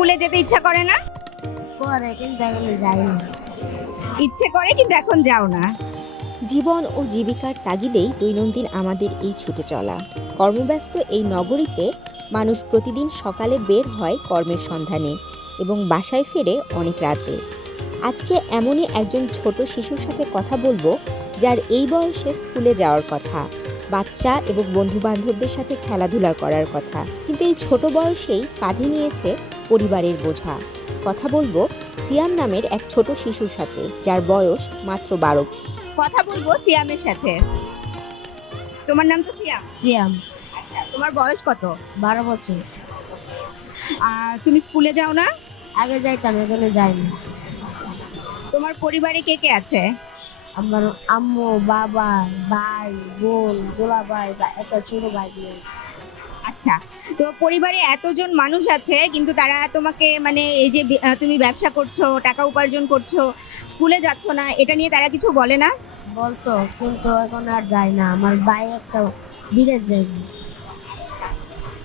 স্কুলে যেতে ইচ্ছা করে না? করে কিন্তু এখন যাই না। ইচ্ছে করে কিন্তু এখন যাও না। জীবন ও জীবিকার তাগিদেই দৈনন্দিন আমাদের এই ছুটে চলা কর্মব্যস্ত এই নগরীতে মানুষ প্রতিদিন সকালে বের হয় কর্মের সন্ধানে এবং বাসায় ফেরে অনেক রাতে। আজকে এমনই একজন ছোট শিশুর সাথে কথা বলবো যার এই বয়সে স্কুলে যাওয়ার কথা, বাচ্চা এবং বন্ধু বান্ধবদের সাথে খেলাধুলা করার কথা, কিন্তু এই ছোট বয়সেই কাঁধে নিয়েছে পরিবারের বোঝা। কথা বলবো সিয়াম নামের এক ছোট শিশুর সাথে যার বয়স মাত্র 12। কথা বলবো সিয়ামের সাথে। তোমার নাম তো সিয়াম। সিয়াম আচ্ছা, তোমার বয়স কত? 12 বছর। তুমি স্কুলে যাও না? আগে যাইতাম, এখন যাই না। তোমার পরিবারে কে কে আছে? আমার আম্মু, বাবা, ভাই, বোন, দোলা ভাই, একটা ছোট ভাই বোন। আচ্ছা, তো পরিবারে এতজন মানুষ আছে কিন্তু তারা তোমাকে মানে এই যে তুমি ব্যবসা করছো, টাকা উপার্জন করছো, স্কুলে যাচ্ছ না, এটা নিয়ে তারা কিছু বলে না? বলতো, কিন্তু এখন আর যাই না। আমার ভাই একটা বিদেশ যাইবে।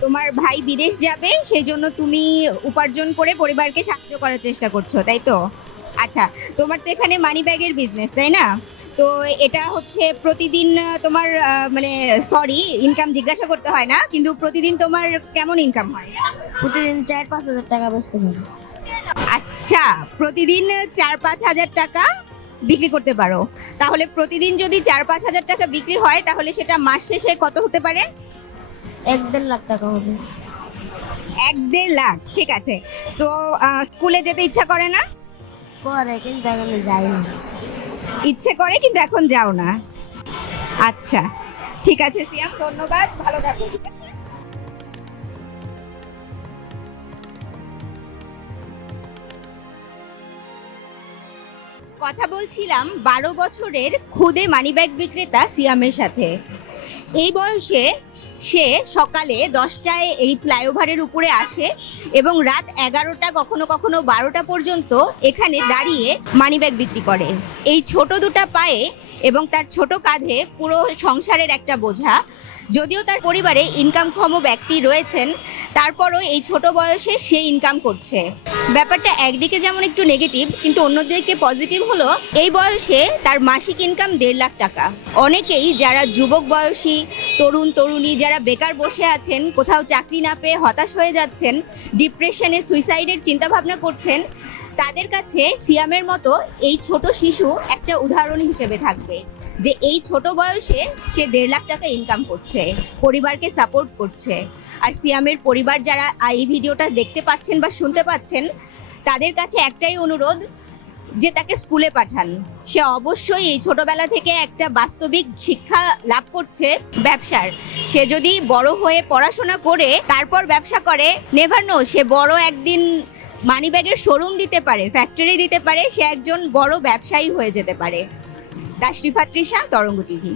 তোমার ভাই বিদেশ যাবে, সেই জন্য তুমি উপার্জন করে পরিবারকে সাহায্য করার চেষ্টা করছো, তাই তো? আচ্ছা, তোমার তো এখানে মানি ব্যাগের বিজনেস, তাই না? তো এটা হচ্ছে প্রতিদিন তোমার মানে সরি, ইনকাম জিজ্ঞাসা করতে হয় না, কিন্তু প্রতিদিন তোমার কেমন ইনকাম হয়? প্রতিদিন 4-5 হাজার টাকা বেচতে পারি। আচ্ছা, প্রতিদিন 4-5 হাজার টাকা বিক্রি করতে পারো। তাহলে প্রতিদিন যদি 4-5 হাজার টাকা বিক্রি হয় তাহলে সেটা মাস শেষে কত হতে পারে? 1-1.5 লাখ টাকা হবে। 1-1.5 লাখ, ঠিক আছে। তো স্কুলে যেতে ইচ্ছা করে না? করে কিন্তু এখন যাই না। ইচ্ছে করে কিন্তু এখন যাও না। আচ্ছা, ঠিক আছে সিয়াম, ধন্যবাদ, ভালো থাকো। কথা বলছিলাম 12 বছরের খুদে মানিব্যাগ বিক্রেতা সিয়ামের সাথে। এই বয়সে সে সকালে 10টায় এই ফ্লাইওভারের উপরে আসে এবং রাত 11টা, কখনো কখনো 12টা পর্যন্ত এখানে দাঁড়িয়ে মানিব্যাগ বিক্রি করে। এই ছোট দুটা পায়ে এবং তার ছোট কাঁধে পুরো সংসারের একটা বোঝা। যদিও তার পরিবারে ইনকামক্ষম ব্যক্তি রয়েছেন, তারপরও এই ছোট বয়সে সে ইনকাম করছে। ব্যাপারটা একদিকে যেমন একটু নেগেটিভ, কিন্তু অন্যদিকে পজিটিভ হলো এই বয়সে তার মাসিক ইনকাম 1.5 লাখ টাকা। অনেকেই যারা যুবক বয়সী তরুণ তরুণী যারা বেকার বসে আছেন, কোথাও চাকরি না পেয়ে হতাশ হয়ে যাচ্ছেন, ডিপ্রেশনে সুইসাইডের চিন্তাভাবনা করছেন, তাদের কাছে সিয়ামের মতো এই ছোট শিশু একটা উদাহরণ হিসেবে থাকবে যে এই ছোট বয়সে সে 1.5 লাখ টাকা ইনকাম করছে, পরিবারকে সাপোর্ট করছে। আর সিয়ামের পরিবার যারা এই ভিডিওটা দেখতে পাচ্ছেন বা শুনতে পাচ্ছেন, তাদের কাছে একটাই অনুরোধ যে তাকে স্কুলে পাঠান। সে অবশ্যই এই ছোটবেলা থেকে একটা বাস্তবিক শিক্ষা লাভ করছে ব্যবসার। সে যদি বড় হয়ে পড়াশোনা করে তারপর ব্যবসা করে, নেভার নো, সে বড় একদিন মানিব্যাগের শোরুম দিতে পারে, ফ্যাক্টরি দিতে পারে, সে একজন বড় ব্যবসায়ী হয়ে যেতে পারে। তাশরিফা তৃষা, তরঙ্গ টিভি।